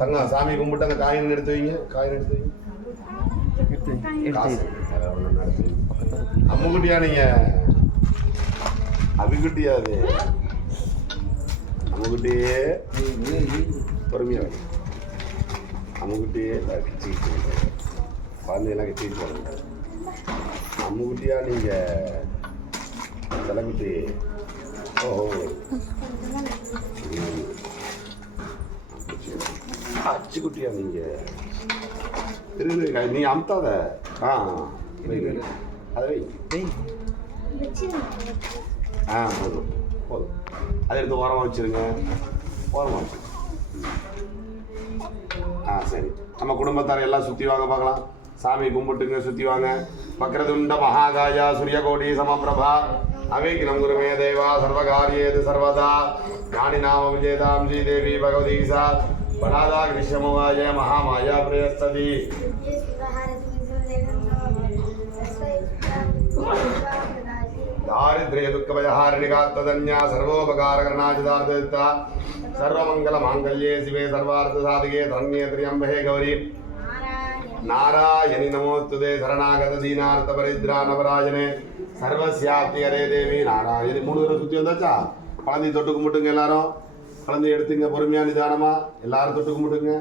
தங்க சாமி கும்பிட்டு அந்த காயின் எடுத்து வைங்க காயின் எடுத்து வைங்க காசு அம்முக்குட்டியா நீங்க? அபிக்குட்டியா அது அம்முக்குட்டியே பொறுமையா வை. அம்முக்குட்டியே கிச்சிக்கிட்டு குழந்தையெல்லாம் கிச்சிக்கிட்டு போடுங்க அம்முக்குட்டியா நீங்க? தலைக்குட்டி ஓஹோ. அச்சு குட்டியா நீங்க. இரு, இரு, நீ அமுத்தாத. ஆ. அதை ஆ போதும். போதும். அதை எடுத்து ஓரமாக வச்சிருங்க. ஓரமாக வச்சு. ஆ சரி. நம்ம குடும்பத்தார் எல்லாம் சுற்றி வாங்க பார்க்கலாம். சாமி கும்பிட்டுங்க சுற்றி வாங்க. வக்ரதுண்ட மகாகாயா சூரியகோடி சமபிரபா అవిఘ్నం గురుమే దేవా సర్వకార్యేది సర్వదా జ్ఞాని నామ విజేతాం శ్రీదేవి భగవతీ సా బలాదా గ్రీష్మమాయ మహామాయా ప్రియస్తది దారిద్ర్య దుఃఖభయహారిణిగా తదన్యా సర్వోపకారకరణాచితార్థయుక్త సర్వమంగళ మాంగళ్యే శివే సర్వార్థ సాధకే ధన్యే త్రియంబహే గౌరీ నారాయణి నమోస్తుదే శరణాగత దీనార్థ పరిద్రా నవరాజనే சர்வசியாப்தி அரே தேவி நாராயணி மூணு தடவை சுற்றி வந்தாச்சா? குழந்தைய தொட்டு கும்பிட்டுங்க எல்லாரும். குழந்தைய எடுத்துங்க பொறுமையா நிதானமா. எல்லாரும் தொட்டு கும்பிட்டுங்க.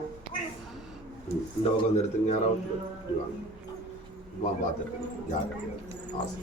இந்த பக்கம் வந்து எடுத்துங்க யாராவது. பார்த்துருக்கேன் யார் ஆசை